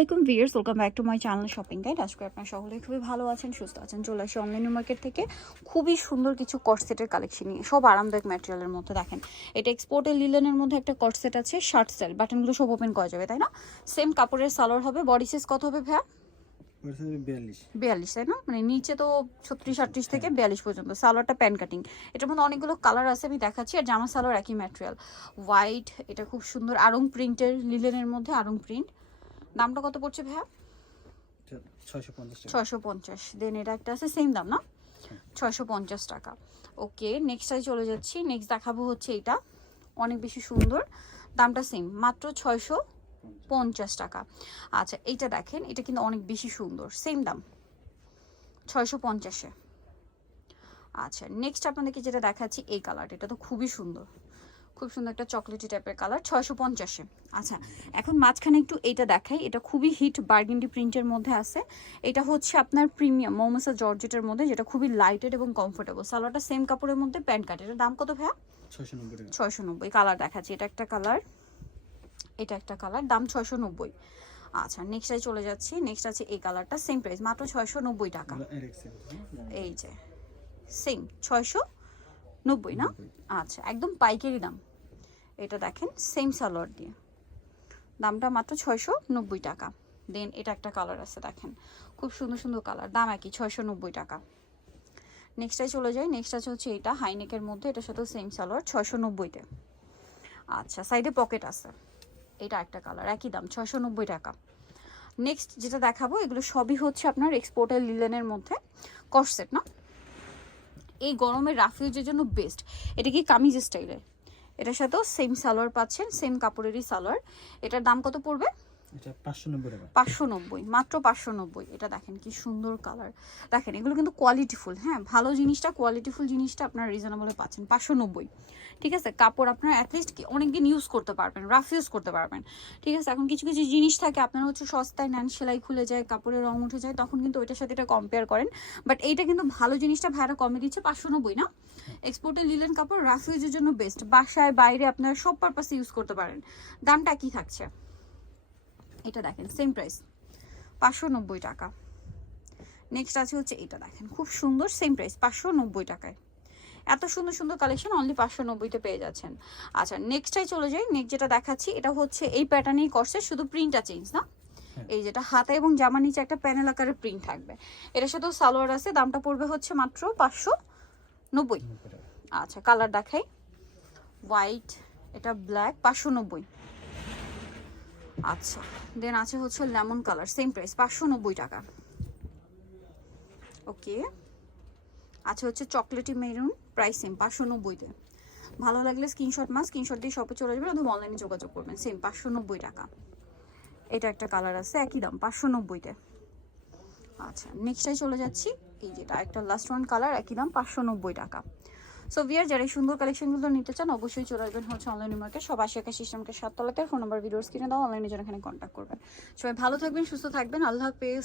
আসসালামাইকুম viewers welcome back to my channel shopping guide আজকে আপনার সকলে খুবই ভালো আছেন সুস্থ আছেন। চলে আসি অনলাইন মার্কেট থেকে। খুবই সুন্দর কিছু কটসেটের কালেকশন নিয়ে। সব আরামদায়ক ম্যাটেরিয়ালের মধ্যে দেখেন। এটা এক্সপোর্টের লিলেনের মধ্যে একটা কটসেট আছে শার্ট সেল বাটনগুলো সব ওপেন করা যাবে তাই না? সেম কাপড়ের সালোয়ার হবে বডি সাইজ কত হবে ভাইয়া? বিয়াল্লিশ। বিয়াল্লিশ তাই না? মানে নিচে তো ছত্রিশ আটত্রিশ থেকে বিয়াল্লিশ পর্যন্ত। সালোয়ারটা প্যান কাটিং এটার মধ্যে অনেকগুলো কালার আছে আমি দেখাচ্ছি। আর জামা সালোয়ার একই ম্যাটেরিয়াল হোয়াইট এটা খুব সুন্দর। আরং প্রিন্টের লিলেনের মধ্যে আরং প্রিন্ট দামটা কত পড়ছে ভাইয়া? ছয়শো পঞ্চাশ দেন এটা একটা আছে সেম দাম না? ছয়শো পঞ্চাশ টাকা। ওকে নেক্সটটাই চলে যাচ্ছি। নেক্সট দেখাবো হচ্ছে এটা। অনেক বেশি সুন্দর। দামটা সেম মাত্র ছয়শো পঞ্চাশ টাকা। আচ্ছা এইটা দেখেন এটা কিন্তু অনেক বেশি সুন্দর। সেম দাম। ছয়শো পঞ্চাশে। আচ্ছা নেক্সট আপনাদেরকে যেটা দেখাচ্ছি এই কালারটা এটা তো খুবই সুন্দর। খুব সুন্দর একটা চকলেটি টাইপের কালার ছয়শো পঞ্চাশে। আচ্ছা এখন মাঝখানে একটু এটা দেখাই। এটা খুবই হিট বার্গেন্ডি প্রিন্টের মধ্যে আছে। এটা হচ্ছে আপনার প্রিমিয়াম মৌমাসা জর্জেটের মধ্যে যেটা খুবই লাইটেড এবং কমফোর্টেবল সালোয়ারটা সেম কাপড়ের মধ্যে প্যান্ট কাট। এটার দাম কত ভাইয়া? ছয়শো নব্বই কালার দেখাচ্ছি। এটা একটা কালার এটা একটা কালার দাম ছয়শো নব্বই। আচ্ছা নেক্সটে চলে যাচ্ছি। নেক্সট আছে এই কালারটা সেম প্রাইস মাত্র ছয়শো নব্বই টাকা। এই যে সেম ছয়শো নব্বই না? আচ্ছা একদম পাইকারি দাম। এটা দেখেন সেম সালোয়ার দিয়ে। দামটা মাত্র ছয়শো নব্বই টাকা। দেন এটা একটা কালার আছে, দেখেন। খুব সুন্দর সুন্দর কালার দাম একই, ছয়শো নব্বই টাকা। নেক্সটে চলে যাই নেক্সট আছে হচ্ছে এটা, হাইনেকের মধ্যে, এটার সাথেও সেম সালোয়ার ছয়শো নব্বইতে আচ্ছা সাইডে পকেট আছে। এটা একটা কালার একই দাম, ছয়শো নব্বই টাকা। নেক্সট যেটা দেখাবো, এগুলো সবই হচ্ছে আপনার এক্সপোর্টার লিলেনের মধ্যে। কর্সেট না? এই গরমের রাফিউজের জন্য বেস্ট এটা কি কামিজ স্টাইলের এটার সাথেও সেম সালোয়ার পাচ্ছেন সেম কাপড়েরই সালোয়ার। এটার দাম কত পড়বে? পাঁচশো নব্বই মাত্র পাঁচশো নব্বই। এটা দেখেন কি সুন্দর কালার দেখেন, এগুলো কিন্তু কোয়ালিটিফুল হ্যাঁ? ভালো জিনিসটা কোয়ালিটিফুল জিনিসটা আপনারা রিজনেবলে পাচ্ছেন। পাঁচশো নব্বই। ঠিক আছে? কাপড় অ্যাটলিস্ট ইউজ করতে পারবেন রাফ ইউজ করতে পারবেন। ঠিক আছে? এখন কিছু কিছু জিনিস থাকে হচ্ছে সস্তায় সেলাই খুলে যায়, কাপড়ের রং উঠে যায়, তখন কিন্তু ওইটার সাথে এটা কম্পেয়ার করেন। বাট এইটা কিন্তু ভালো জিনিসটা, ভাইরা কমে দিচ্ছে পাঁচশো নব্বই, না? এক্সপোর্টে লিলেন কাপড় রাফ ইউজের জন্য বেস্ট বাসায়, বাইরে আপনারা সব পারপাসে ইউজ করতে পারেন। দামটা কি থাকছে? এটা দেখেন সেম প্রাইস পাঁচশো নব্বই টাকা। নেক্সট আছে হচ্ছে এটা দেখেন খুব সুন্দর সেম প্রাইস পাঁচশো নব্বই টাকায়। এত সুন্দর সুন্দর কালেকশন অনলি পাঁচশো নব্বইতে পেয়ে যাচ্ছেন। আচ্ছা নেক্সটাই চলে যাই নেক্সট যেটা দেখাচ্ছি এটা হচ্ছে এই প্যাটার্নেই করছে শুধু প্রিন্টটা চেঞ্জ না? এই যেটা হাতা এবং জামার নিচে একটা প্যানেল আকারের প্রিন্ট থাকবে। এটার সাথেও সালোয়ার আছে দামটা পড়বে হচ্ছে মাত্র পাঁচশো নব্বই। আচ্ছা কালার দেখাই। হোয়াইট এটা ব্ল্যাক পাঁচশো নব্বই। আচ্ছা দেন আছে হচ্ছে লেমন কালার সেম প্রাইস পাঁচশো নব্বই টাকা। ওকে আচ্ছা হচ্ছে চকলেটি মেরুন প্রাইস সেম পাঁচশো নব্বইতে ভালো লাগলে স্ক্রিনশট মাস স্ক্রিনশট দিয়ে শপে চলে যাবেন অথবা অনলাইনে যোগাযোগ করবেন সেম পাঁচশো নব্বই টাকা। এটা একটা কালার আছে, একই দাম, পাঁচশো নব্বইতে আচ্ছা নেক্সটাই চলে যাচ্ছি, এই যেটা একটা লাস্ট ওয়ান কালার একই দাম, পাঁচশো নব্বই টাকা। সো ভিয়ার যারা এই সুন্দর কালেকশনগুলো নিতে চান, অবশ্যই চলে আসবেন হচ্ছে অনলাইন মার্কেট সব আশি একা সিস্টেমকে সাততলাতে ফোন নাম্বার ভিডিওস কিনে দাও অনলাইনে যেন এখানে কন্ট্যাক্ট করবেন। সবাই ভালো থাকবেন, সুস্থ থাকবেন। আল্লাহ হাফেজ।